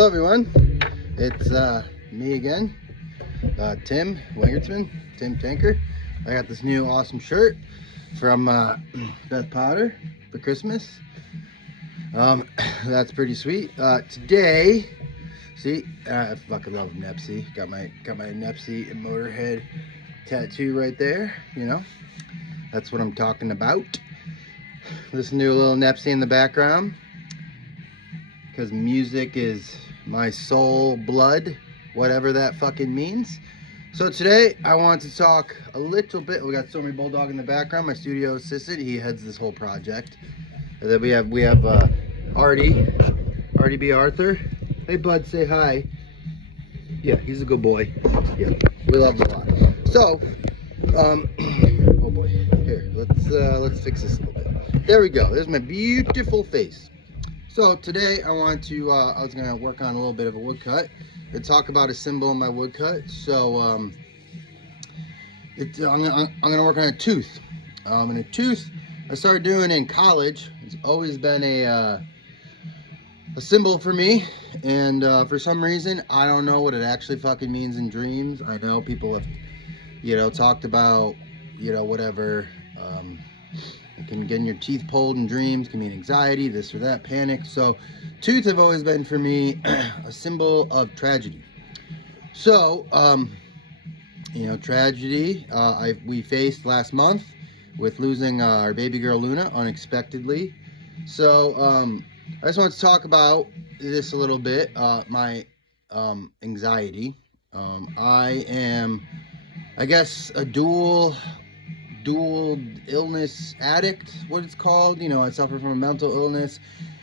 Hello everyone, it's me again, Tim Wingertsman, Tim Tanker. I got this new awesome shirt from Beth Potter for Christmas. That's pretty sweet. Today, see, I fucking love Nepsi. Got my Nepsi and Motorhead tattoo right there. You know, that's what I'm talking about. Listen to a little Nepsi in the background, because music is my soul blood, whatever that fucking means. So today I want to talk a little bit. We got Stormy Bulldog in the background, my studio assistant. He heads this whole project. And then we have Artie B. Arthur. Hey bud, say hi. Yeah, he's a good boy. Yeah, we love him a lot. So, oh boy, here, let's fix this a little bit. There we go. There's my beautiful face. So today I want to, I was gonna work on a little bit of a woodcut and talk about a symbol in my woodcut. So I'm gonna work on a tooth. And a tooth I started doing in college. It's always been a symbol for me, and for some reason I don't know what it actually fucking means in dreams. I know people have, you know, talked about, you know, whatever. It can getting your teeth pulled in dreams, can mean anxiety, this or that, panic. So tooth have always been for me a symbol of tragedy. So you know, tragedy we faced last month with losing our baby girl Luna unexpectedly. So I just want to talk about this a little bit, my anxiety. I am, I guess, a dual illness addict, what it's called. You know, I suffer from a mental illness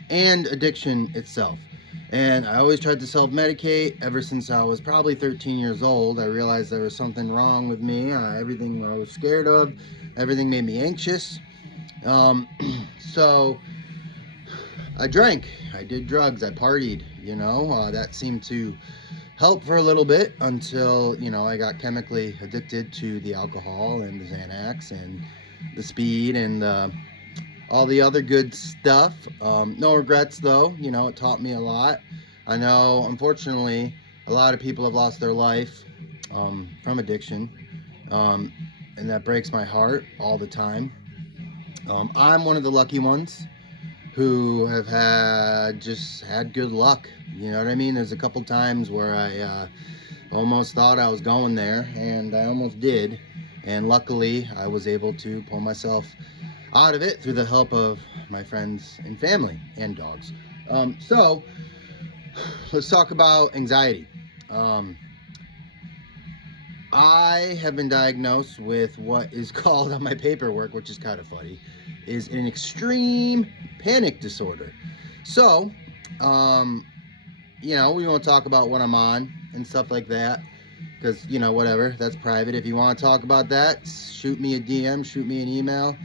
and addiction itself. And I always tried to self-medicate ever since I was probably 13 years old. I realized there was something wrong with me. Everything I was scared of, everything made me anxious. So I drank, I did drugs, I partied, you know, that seemed to help for a little bit until, you know, I got chemically addicted to the alcohol and the Xanax and the speed and all the other good stuff. No regrets though, you know, it taught me a lot. I know, unfortunately, a lot of people have lost their life from addiction, and that breaks my heart all the time. I'm one of the lucky ones who have had good luck. You know what I mean? There's a couple times where I almost thought I was going there, and I almost did. And luckily, I was able to pull myself out of it through the help of my friends and family and dogs. So let's talk about anxiety. I have been diagnosed with what is called on my paperwork, which is kind of funny, is an extreme panic disorder. So, you know, we won't talk about what I'm on and stuff like that, because, you know, whatever, that's private. If you want to talk about that, shoot me a DM, shoot me an email.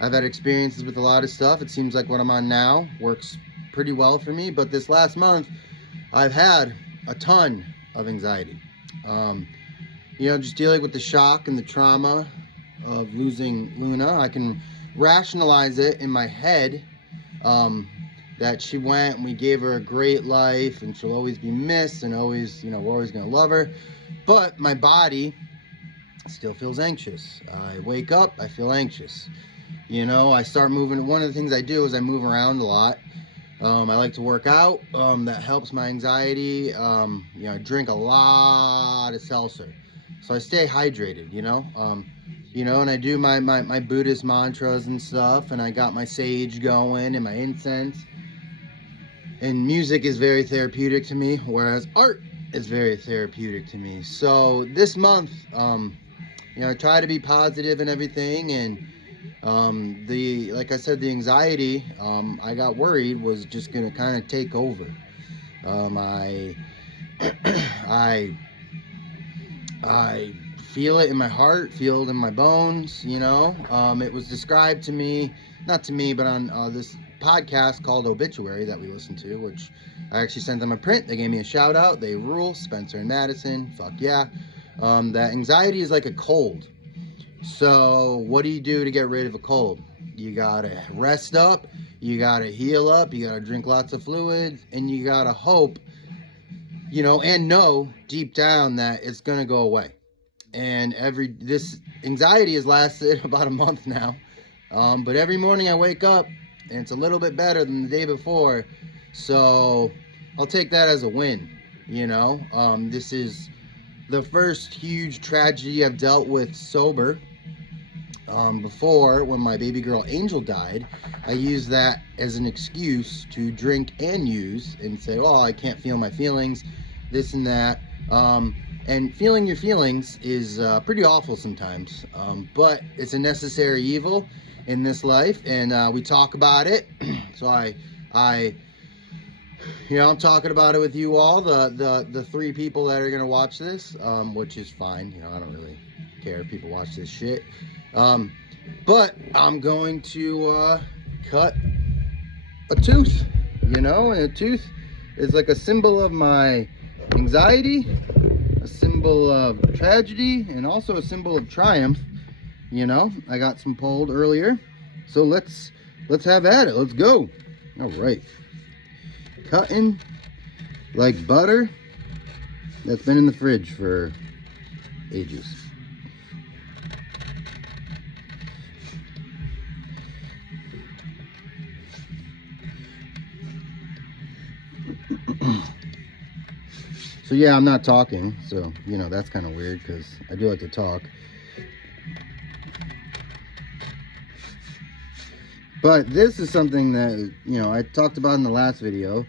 I've had experiences with a lot of stuff. It seems like what I'm on now works pretty well for me, but this last month, I've had a ton of anxiety. You know, just dealing with the shock and the trauma of losing Luna. I can rationalize it in my head, that she went and we gave her a great life and she'll always be missed and always, you know, we're always gonna love her. But my body still feels anxious. I wake up, I feel anxious. You know, I start moving. One of the things I do is I move around a lot. I like to work out. That helps my anxiety. You know, I drink a lot of seltzer, so I stay hydrated, you know. You know, and I do my Buddhist mantras and stuff, and I got my sage going and my incense. And music is very therapeutic to me, whereas art is very therapeutic to me. So this month, you know, I try to be positive and everything, and like I said, the anxiety, I got worried was just gonna kind of take over. I feel it in my heart, feel it in my bones, you know. It was described to me, not to me, but on this podcast called Obituary that we listened to, which I actually sent them a print. They gave me a shout out. They rule. Spencer and Madison, fuck yeah. That anxiety is like a cold. So what do you do to get rid of a cold? You gotta rest up, you gotta heal up, you gotta drink lots of fluids, and you gotta hope you know, and know deep down that it's going to go away. And this anxiety has lasted about a month now. But every morning I wake up and it's a little bit better than the day before. So I'll take that as a win, you know. This is the first huge tragedy I've dealt with sober. Before, when my baby girl Angel died, I used that as an excuse to drink and use and say, oh, I can't feel my feelings, this and that. And feeling your feelings is pretty awful sometimes, but it's a necessary evil in this life, and we talk about it. So you know, I'm talking about it with you all, the 3 people that are gonna watch this, which is fine. You know, I don't really care if people watch this shit. But I'm going to cut a tooth, you know, and a tooth is like a symbol of my anxiety, a symbol of tragedy, and also a symbol of triumph. You know, I got some pulled earlier, so let's have at it. Let's go. All right, cutting like butter that's been in the fridge for ages. So yeah, I'm not talking, so you know, that's kind of weird because I do like to talk. But this is something that, you know, I talked about in the last video.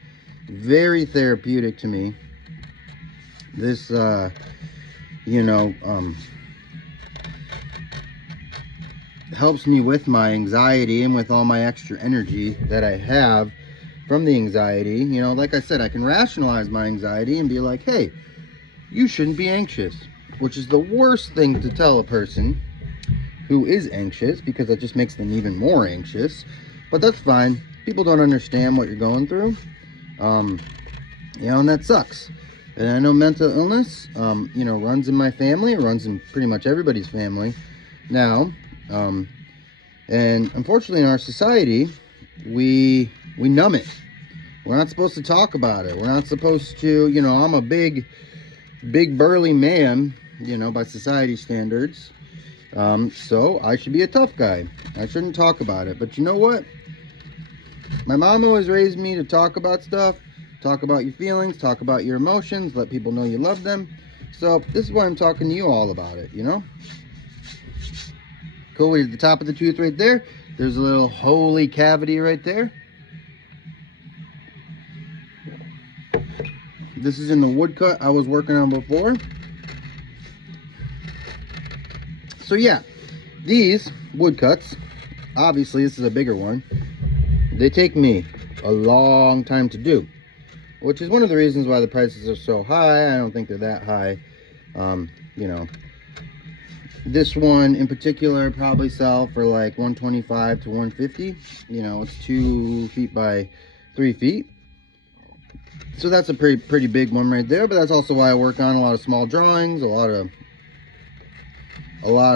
Very therapeutic to me. This you know, helps me with my anxiety and with all my extra energy that I have from the anxiety. You know, like I said, I can rationalize my anxiety and be like, hey, you shouldn't be anxious, which is the worst thing to tell a person who is anxious, because it just makes them even more anxious. But that's fine. People don't understand what you're going through, you know, and that sucks. And I know mental illness, you know, runs in my family. It runs in pretty much everybody's family now. And unfortunately in our society, we numb it. We're not supposed to talk about it. We're not supposed to, you know, I'm a big burly man, you know, by society standards. So I should be a tough guy. I shouldn't talk about it. But you know what? My mom always raised me to talk about stuff, talk about your feelings, talk about your emotions, let people know you love them. So this is why I'm talking to you all about it, you know? Cool, at the top of the tooth right there, there's a little holy cavity right there. This is in the woodcut I was working on before. So yeah, these woodcuts, obviously this is a bigger one, they take me a long time to do, which is one of the reasons why the prices are so high. I don't think they're that high. You know, this one in particular probably sell for like $125 to $150. You know, it's 2 feet by 3 feet. So that's a pretty big one right there, but that's also why I work on a lot of small drawings, a lot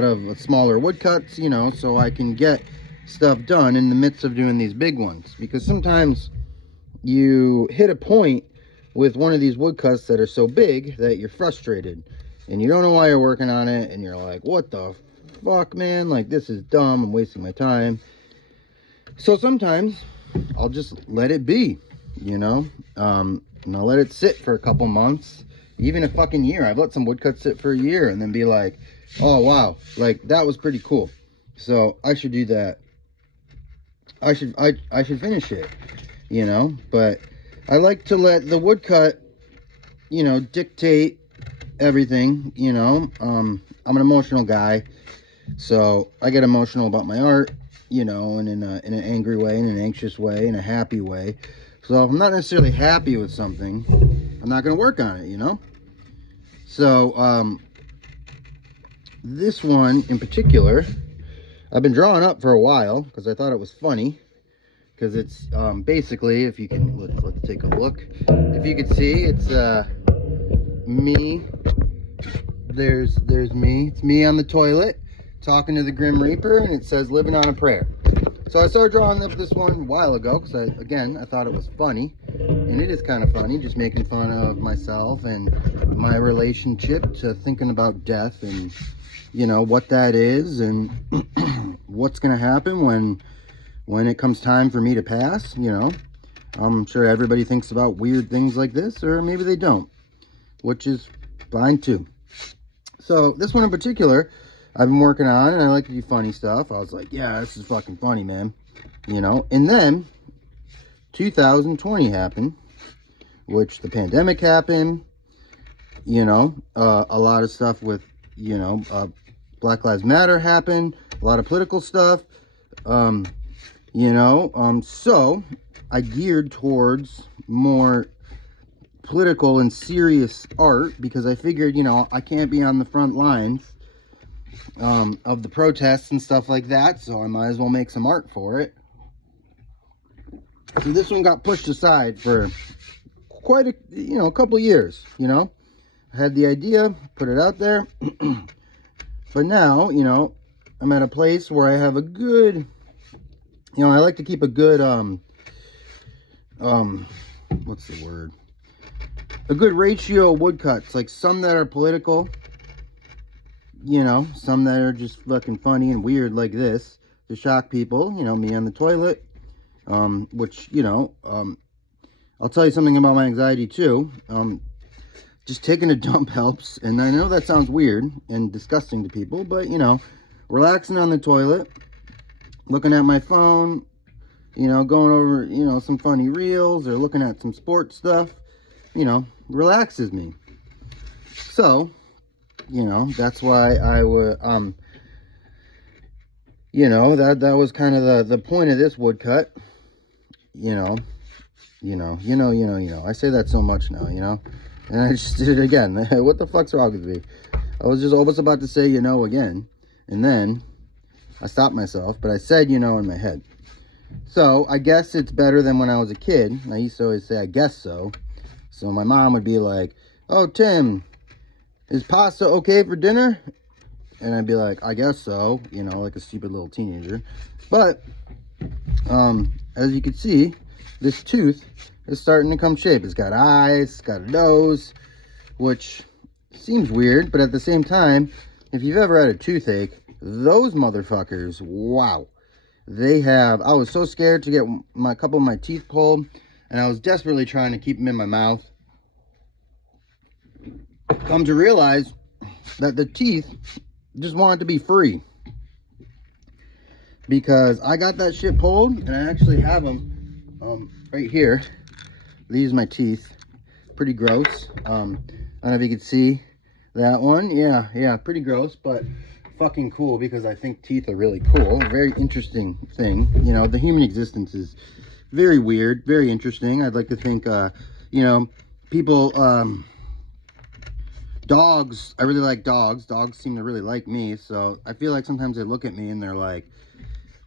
of smaller woodcuts, you know, so I can get stuff done in the midst of doing these big ones. Because sometimes you hit a point with one of these woodcuts that are so big that you're frustrated and you don't know why you're working on it, and you're like, what the fuck, man, like this is dumb, I'm wasting my time. So sometimes I'll just let it be, you know, and I'll let it sit for a couple months, even a fucking year. I've let some woodcuts sit for a year and then be like, oh wow, like that was pretty cool, so I should do that. I should finish it, you know. But I like to let the woodcut, you know, dictate everything, you know. I'm an emotional guy, so I get emotional about my art, you know, and in an angry way, in an anxious way, in a happy way. So if I'm not necessarily happy with something, I'm not going to work on it, you know. So this one in particular, I've been drawing up for a while because I thought it was funny. Because it's basically, if you can, let's take a look. If you can see, it's me. There's me. It's me on the toilet talking to the Grim Reaper, and it says "Living on a Prayer." So I started drawing up this one a while ago because I thought it was funny, and it is kind of funny, just making fun of myself and my relationship to thinking about death and, you know, what that is and what's gonna happen when it comes time for me to pass. You know, I'm sure everybody thinks about weird things like this, or maybe they don't, which is fine too. So this one in particular, I've been working on, and I like to do funny stuff. I was like, yeah, this is fucking funny, man. You know, and then 2020 happened, which the pandemic happened, you know, a lot of stuff with, you know, Black Lives Matter happened, a lot of political stuff, you know, so I geared towards more political and serious art because I figured, you know, I can't be on the front lines of the protests and stuff like that, so I might as well make some art for it. So this one got pushed aside for quite a, you know, a couple of years. You know, I had the idea, put it out there, but now, you know, I'm at a place where I have a good, you know, I like to keep a good what's the word, a good ratio of woodcuts, like some that are political, you know, some that are just fucking funny and weird like this to shock people, you know, me on the toilet, which, you know, I'll tell you something about my anxiety too. Just taking a dump helps, and I know that sounds weird and disgusting to people, but, you know, relaxing on the toilet, looking at my phone, you know, going over, you know, some funny reels or looking at some sports stuff, you know, relaxes me. So, you know, that's why I would, you know, that was kind of the point of this woodcut. You know, I say that so much now, you know, and I just did it again. What the fuck's wrong with me? I was just almost about to say, you know, again, and then I stopped myself, but I said, you know, in my head. So I guess it's better than when I was a kid. I used to always say, I guess so. So my mom would be like, oh, Tim, is pasta okay for dinner? And I'd be like, I guess so, you know, like a stupid little teenager. But as you can see, this tooth is starting to come shape. It's got eyes, it's got a nose, which seems weird, but at the same time, if you've ever had a toothache, those motherfuckers, wow. They have, I was so scared to get a couple of my teeth pulled, and I was desperately trying to keep them in my mouth. Come to realize that the teeth just wanted to be free, because I got that shit pulled, and I actually have them right here. These are my teeth. Pretty gross. I don't know if you can see that one. Yeah, pretty gross, but fucking cool, because I think teeth are really cool. Very interesting thing. You know, the human existence is very weird, very interesting. I'd like to think, you know, people, dogs, I really like dogs. Dogs seem to really like me, so I feel like sometimes they look at me and they're like,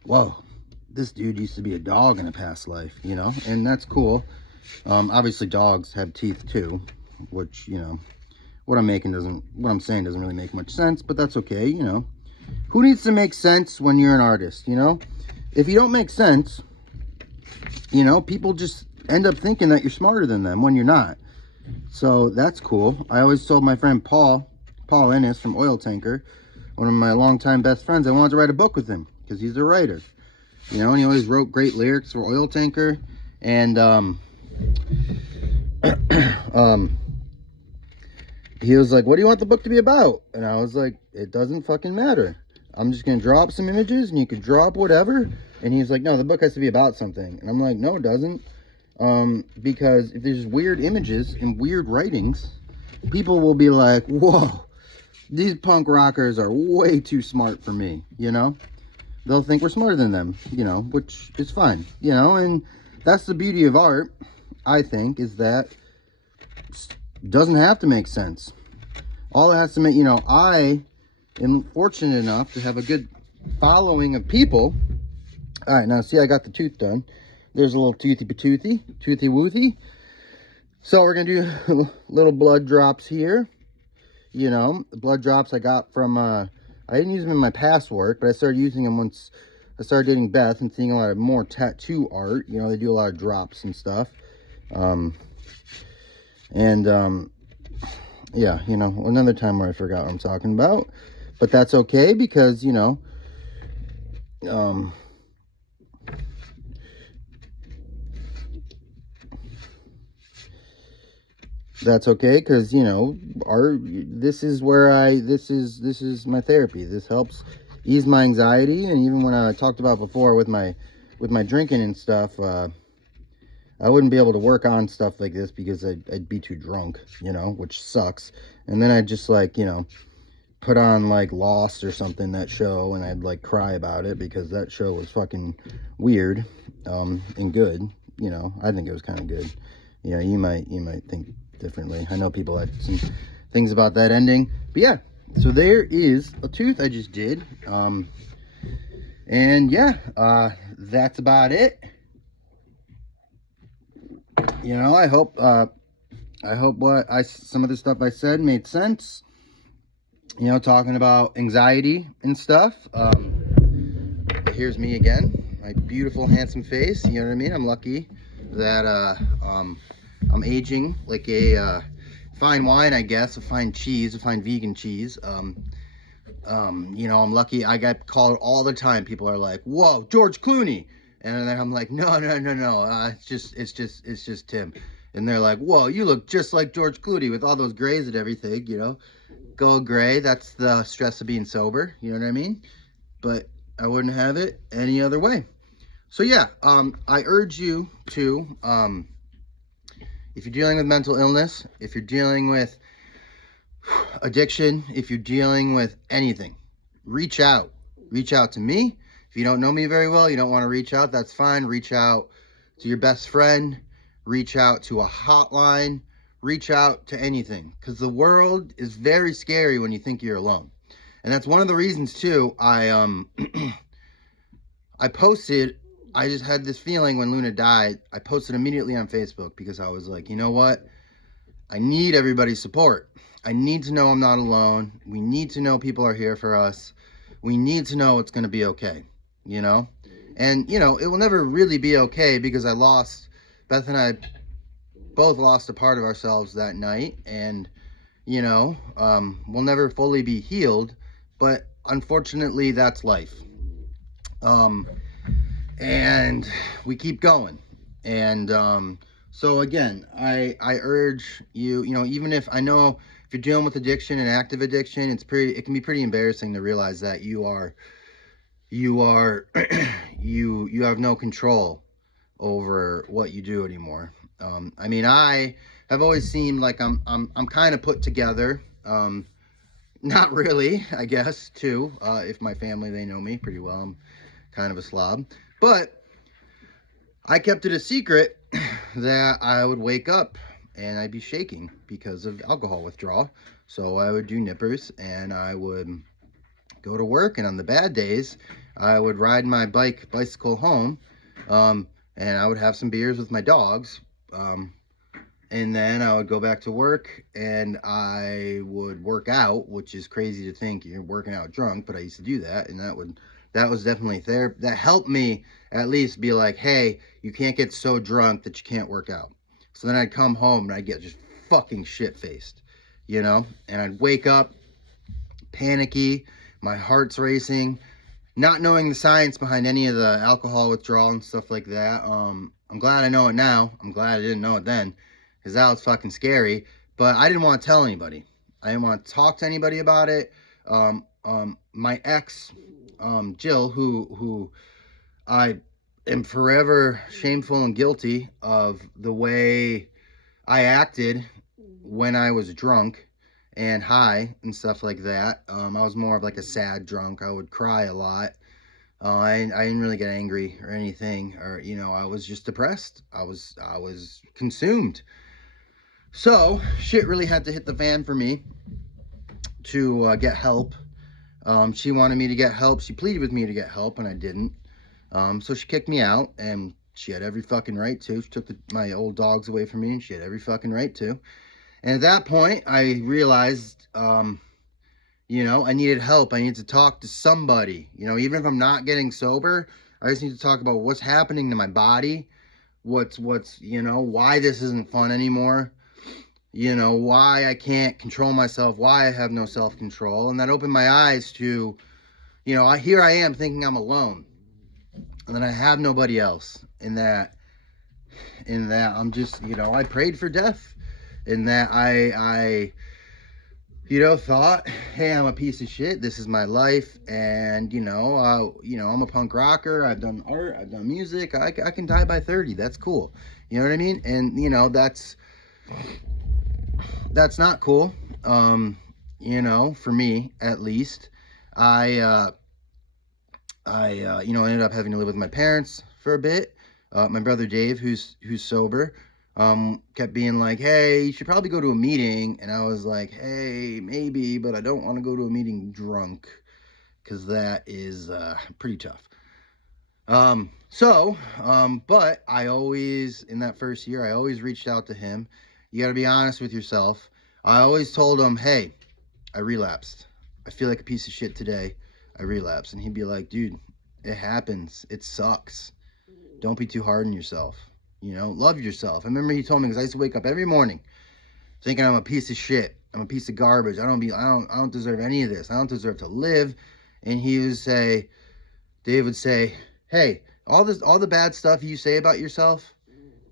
whoa, this dude used to be a dog in a past life, you know, and that's cool. Obviously dogs have teeth too, which, you know, what I'm saying doesn't really make much sense, but that's okay, you know. Who needs to make sense when you're an artist, you know? If you don't make sense, you know, people just end up thinking that you're smarter than them when you're not. So that's cool. I always told my friend Paul Ennis from Oil Tanker, one of my longtime best friends, I wanted to write a book with him because he's a writer. You know, and he always wrote great lyrics for Oil Tanker. And he was like, what do you want the book to be about? And I was like, it doesn't fucking matter. I'm just going to draw up some images and you can draw up whatever. And he's like, no, the book has to be about something. And I'm like, no, it doesn't. Because if there's weird images and weird writings, people will be like, whoa, these punk rockers are way too smart for me, you know? They'll think we're smarter than them, you know, which is fine, you know? And that's the beauty of art, I think, is that it doesn't have to make sense. All it has to make, you know, I am fortunate enough to have a good following of people. All right, now see, I got the tooth done. There's a little toothy woothy. So we're gonna do little blood drops here. You know, the blood drops I got from, I didn't use them in my past work, but I started using them once I started dating Beth and seeing a lot of more tattoo art. You know, they do a lot of drops and stuff. Yeah, you know, another time where I forgot what I'm talking about. But that's okay because, you know, that's okay because, you know, this is my therapy. This helps ease my anxiety. And even when I talked about before with my drinking and stuff, I wouldn't be able to work on stuff like this because I'd be too drunk, you know, which sucks. And then I'd just, like, you know, put on like Lost or something, that show, and I'd like cry about it because that show was fucking weird, and good. You know, I think it was kind of good. You know, you might think differently. I know people had some things about that ending, but yeah. So there is a tooth I just did, and yeah, that's about it. You know, I hope some of the stuff I said made sense. You know, talking about anxiety and stuff. Here's me again, my beautiful, handsome face. You know what I mean? I'm lucky that I'm aging like a fine wine, I guess, a fine cheese, a fine vegan cheese. You know, I'm lucky. I get called all the time. People are like, "Whoa, George Clooney," and then I'm like, "No, it's just Tim." And they're like, "Whoa, you look just like George Clooney with all those grays and everything," you know. Go gray, that's the stress of being sober, you know what I mean? But I wouldn't have it any other way. So yeah, I urge you to, if you're dealing with mental illness, if you're dealing with addiction, if you're dealing with anything, reach out to me. If you don't know me very well, you don't want to reach out, that's fine. Reach out to your best friend, reach out to a hotline, reach out to anything, because the world is very scary when you think you're alone. And that's one of the reasons too, I posted, I just had this feeling when Luna died, I posted immediately on Facebook because I was like, you know what, I need everybody's support. I need to know I'm not alone. We need to know people are here for us. We need to know it's going to be okay, you know. And you know, it will never really be okay because Beth and I both lost a part of ourselves that night, and you know, we'll never fully be healed, but unfortunately that's life. And we keep going. And so again, I urge you, you know, even if I know if you're dealing with addiction and active addiction, it can be pretty embarrassing to realize that you have no control over what you do anymore. I mean, I have always seemed like I'm kind of put together. Not really, I guess, too. If my family, they know me pretty well. I'm kind of a slob. But I kept it a secret that I would wake up and I'd be shaking because of alcohol withdrawal. So I would do nippers and I would go to work, and on the bad days, I would ride my bicycle home, and I would have some beers with my dogs, and then I would go back to work and I would work out, which is crazy to think you're working out drunk, but I used to do that, and that was definitely therapy. That helped me at least be like, hey, you can't get so drunk that you can't work out. So then I'd come home and I'd get just fucking shit-faced, you know, and I'd wake up panicky, my heart's racing, not knowing the science behind any of the alcohol withdrawal and stuff like that. I'm glad I know it now. I'm glad I didn't know it then, because that was fucking scary. But I didn't want to tell anybody. I didn't want to talk to anybody about it. My ex, Jill, who I am forever shameful and guilty of the way I acted when I was drunk and high and stuff like that. I was more of like a sad drunk. I would cry a lot. I didn't really get angry or anything, or, you know, I was just depressed. I was consumed. So shit really had to hit the fan for me to get help. She wanted me to get help. She pleaded with me to get help, and I didn't. So she kicked me out, and she had every fucking right to. She took my old dogs away from me, and she had every fucking right to. And at that point, I realized, You know, I needed help. I needed to talk to somebody. You know, even if I'm not getting sober, I just need to talk about what's happening to my body, what's you know, why this isn't fun anymore. You know, why I can't control myself, why I have no self-control. And that opened my eyes to, you know, here I am thinking I'm alone. And then I have nobody else. In that I'm just, you know, I prayed for death. In that I you know, thought, hey, I'm a piece of shit. This is my life, and you know, I'm a punk rocker. I've done art. I've done music. I can die by 30. That's cool. You know what I mean? And you know, that's not cool. You know, for me at least, I you know, ended up having to live with my parents for a bit. My brother Dave, who's sober, kept being like, hey, you should probably go to a meeting. And I was like, hey, maybe, but I don't want to go to a meeting drunk, because that is pretty tough. But I always, in that first year, I always reached out to him. You got to be honest with yourself. I always told him, hey, I relapsed. I feel like a piece of shit today. I relapsed. And he'd be like, dude, it happens. It sucks. Don't be too hard on yourself. You know, love yourself. I remember he told me, because I used to wake up every morning thinking I'm a piece of shit. I'm a piece of garbage. I don't deserve any of this. I don't deserve to live. And Dave would say, hey, all the bad stuff you say about yourself,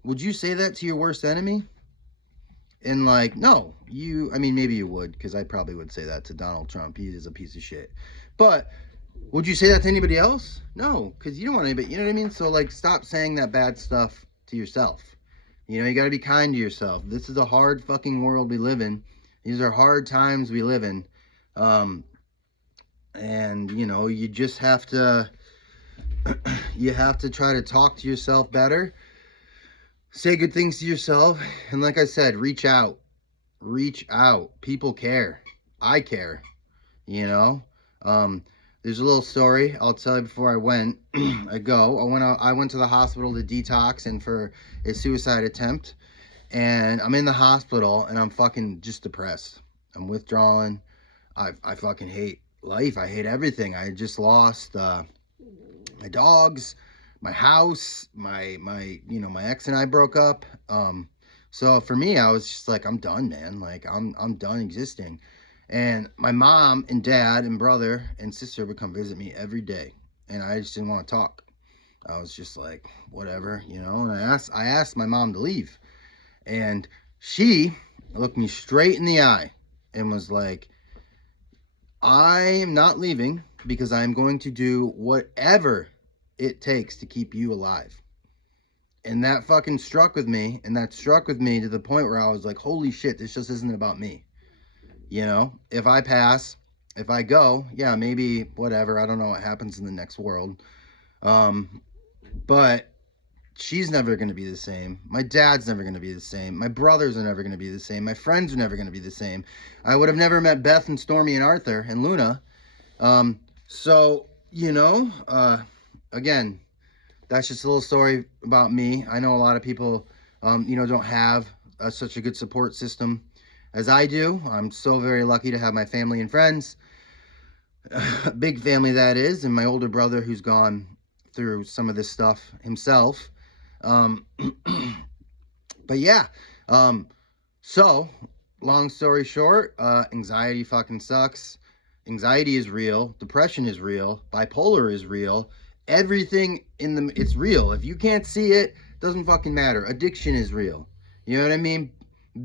would you say that to your worst enemy? And like, no, I mean, maybe you would, because I probably would say that to Donald Trump. He is a piece of shit. But would you say that to anybody else? No, because you don't want anybody, you know what I mean? So like, stop saying that bad stuff to yourself. You know, you got to be kind to yourself. This is a hard fucking world we live in. These are hard times we live in. And you know, you just have to, you have to try to talk to yourself better. Say good things to yourself. And like I said, reach out. Reach out. People care. I care. You know? There's a little story I'll tell you before I went. I went to the hospital to detox and for a suicide attempt. And I'm in the hospital and I'm fucking just depressed. I'm withdrawing. I fucking hate life. I hate everything. I just lost my dogs, my house, my ex and I broke up. So for me, I was just like, I'm done, man. Like I'm done existing. And my mom and dad and brother and sister would come visit me every day. And I just didn't want to talk. I was just like, whatever, you know. And I asked my mom to leave. And she looked me straight in the eye and was like, I am not leaving because I'm going to do whatever it takes to keep you alive. And that fucking struck with me. And that struck with me to the point where I was like, holy shit, this just isn't about me. You know, if I pass, if I go, yeah, maybe whatever. I don't know what happens in the next world. But she's never going to be the same. My dad's never going to be the same. My brothers are never going to be the same. My friends are never going to be the same. I would have never met Beth and Stormy and Arthur and Luna. So, you know, again, that's just a little story about me. I know a lot of people, you know, don't have such a good support system as I do. I'm so very lucky to have my family and friends. Big family, that is. And my older brother, who's gone through some of this stuff himself. But yeah, so long story short, anxiety fucking sucks. Anxiety is real. Depression is real. Bipolar is real. Everything it's real. If you can't see it, doesn't fucking matter. Addiction is real. You know what I mean?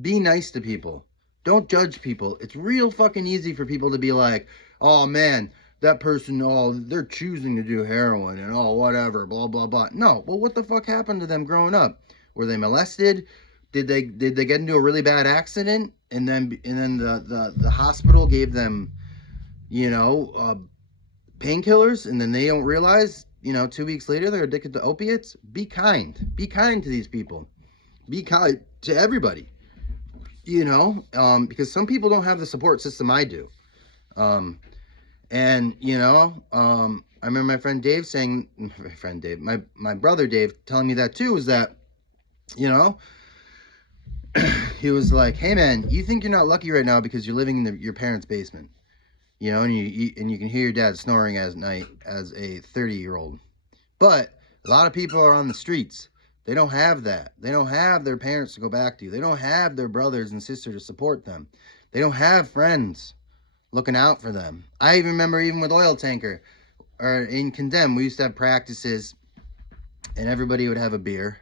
Be nice to people. Don't judge people. It's real fucking easy for people to be like, oh man, that person, oh, they're choosing to do heroin and oh, whatever, blah, blah, blah. No, well, what the fuck happened to them growing up? Were they molested? Did they get into a really bad accident? And then the hospital gave them, you know, painkillers, and then they don't realize, you know, 2 weeks later they're addicted to opiates. Be kind. Be kind to these people. Be kind to everybody. You know, because some people don't have the support system I do. And, you know, I remember my friend Dave saying, my brother Dave telling me that too, is that, you know, he was like, hey man, you think you're not lucky right now because you're living in your parents' basement. you know, and you can hear your dad snoring at night as a 30-year-old. But a lot of people are on the streets. They don't have that. They don't have their parents to go back to. They don't have their brothers and sisters to support them. They don't have friends looking out for them. I even remember, even with Oil Tanker or in Condemn, we used to have practices and everybody would have a beer.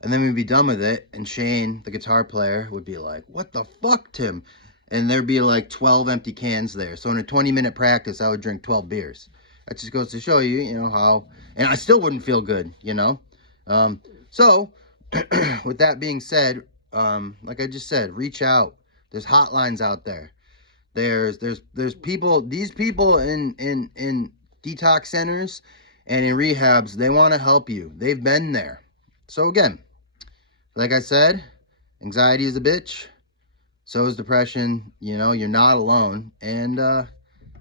And then we'd be done with it, and Shane, the guitar player, would be like, "What the fuck, Tim?" And there'd be like 12 empty cans there. So in a 20-minute practice, I would drink 12 beers. That just goes to show you, you know, how... And I still wouldn't feel good, you know? So, with that being said, like I just said, reach out. There's hotlines out there. There's people, these people in detox centers and in rehabs, they want to help you. They've been there. So again, like I said, anxiety is a bitch. So is depression. You know, you're not alone. And I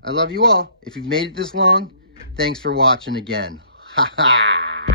love you all. If you've made it this long, thanks for watching again. Ha ha!